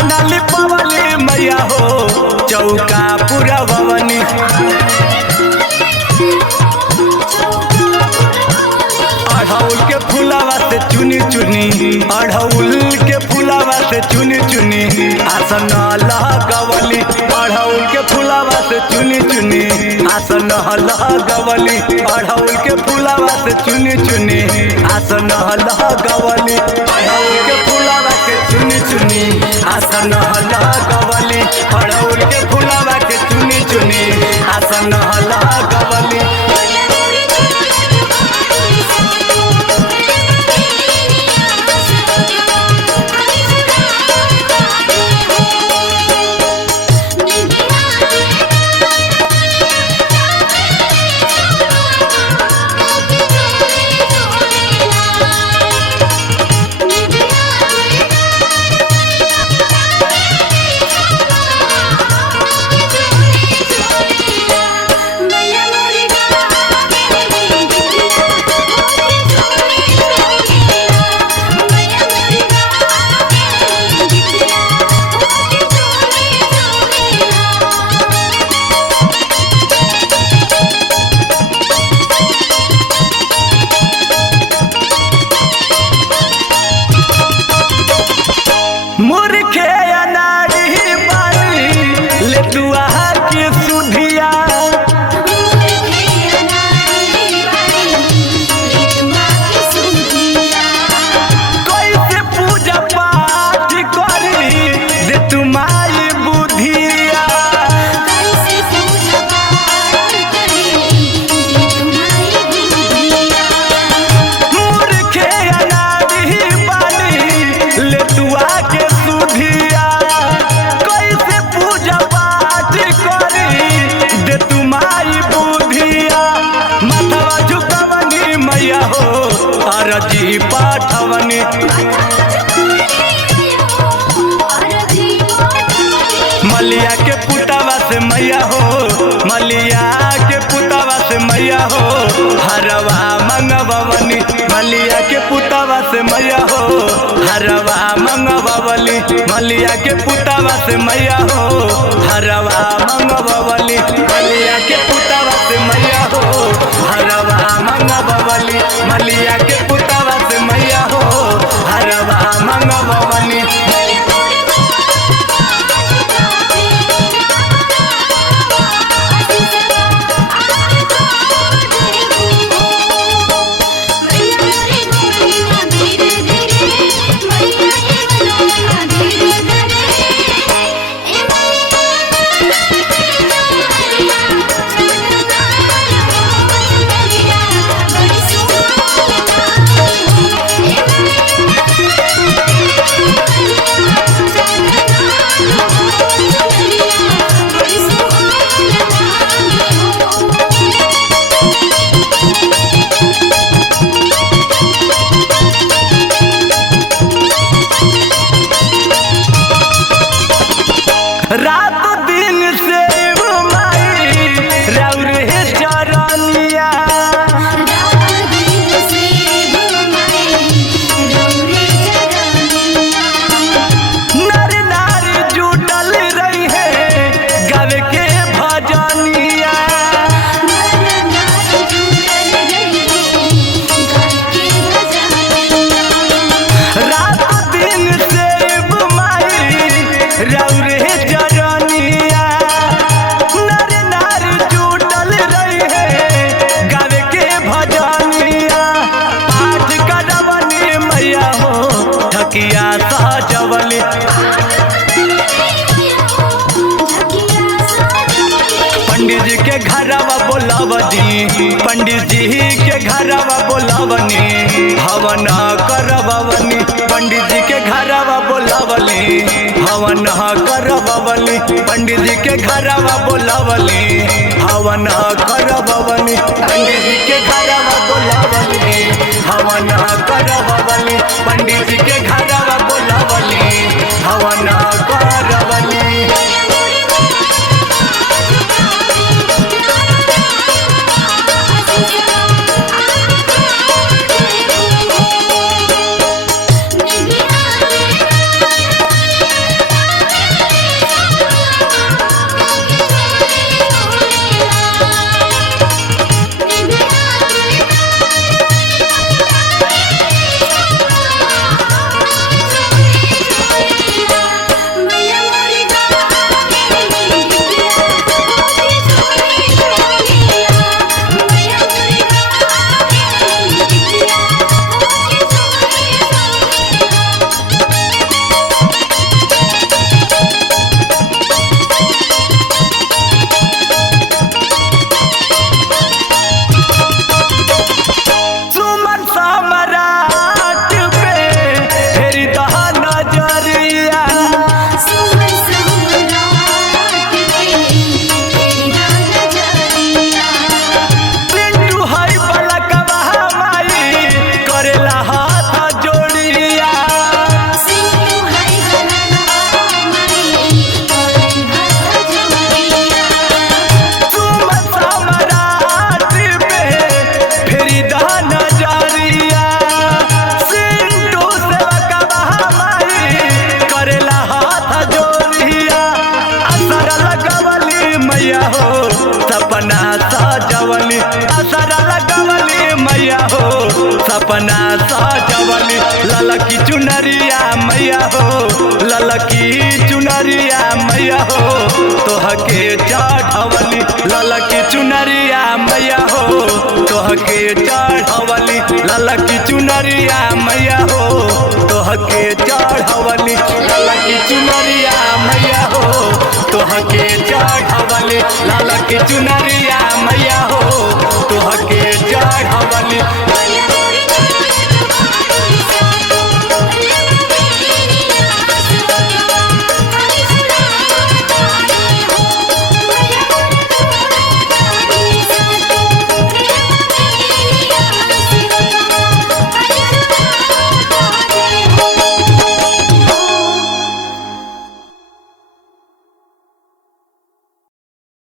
अंगनली पवली मैया हो चौका पूरा भवनी। अढ़ौल के फुलावा से चुनी चुनी, अढ़ौल के फुलावा से चुनी चुनी आसन लगवली। अढ़ौल के फुलावा से चुनी चुनी आसन लगवली। अढ़ौल के फुलावा से चुनी चुनी आसन लगवली। अढ़ौल के फुलावा के चुनी चुनी आसन लगवली। अढ़ौल के फुलावा के चुनी चुनी आसन लगवली। मूर्खे अनाड़ी बानी ले दुआ की सुधिया। कैसे पूजा पाठ करी दे तुम्हारी बुधिया। मूर्खे अनाड़ी बानी ले दुआ के सुधिया। कैसे पूजा पाठ करी दे तुम्हारी बुधिया। माथवा झुकवनी मैया हो अरजी पाठवनी। मलिया के पुतवा से मैया हो, मलिया के पुतवा से मैया हो हरवा मंगवनी। मलिया के पुतवा से मैया हो हरवा मंगवली। मलिया के पुतवा से मैया हो हरवा मंगवली। मलिया के पुतवा से मैया हो हरवा मंगवली। मलिया के पुतवा से मैया हो हरवा मंगवली। रात दिन से माई रौर है चरनिया। नर नारी जुटल रही है गावे के भजनिया। रात दिन से माई रौर है चरनिया। नर नारी जुटल रही है गावे के भजनिया। पाठ करवनी मैया हो ठकिया सहजवली। पंडित जी के घरवा बोलावनी, पंडित जी के घरवा बोलावनी हवन करवनी। पंडित जी के घरवा बोलावली हवन करवली। पंडित जी के घरवा बोलावली हवन करवली। पंडित जी के घरवा बोलावली हवन करवली। पंडित जी के घरवा बोलावली हवन करवली। सपना सजवली ललकी चुनरिया मैया हो, ललकी चुनरिया मैया हो, तोहके चढ़वली ललकी चुनरिया मैया हो, तोहके चढ़वली ललकी चुनरिया मैया हो, तोहके चढ़वली ललकी चुनरिया मैया हो, तोहके चढ़वली ललकी चुनरिया मैया हो, तोहके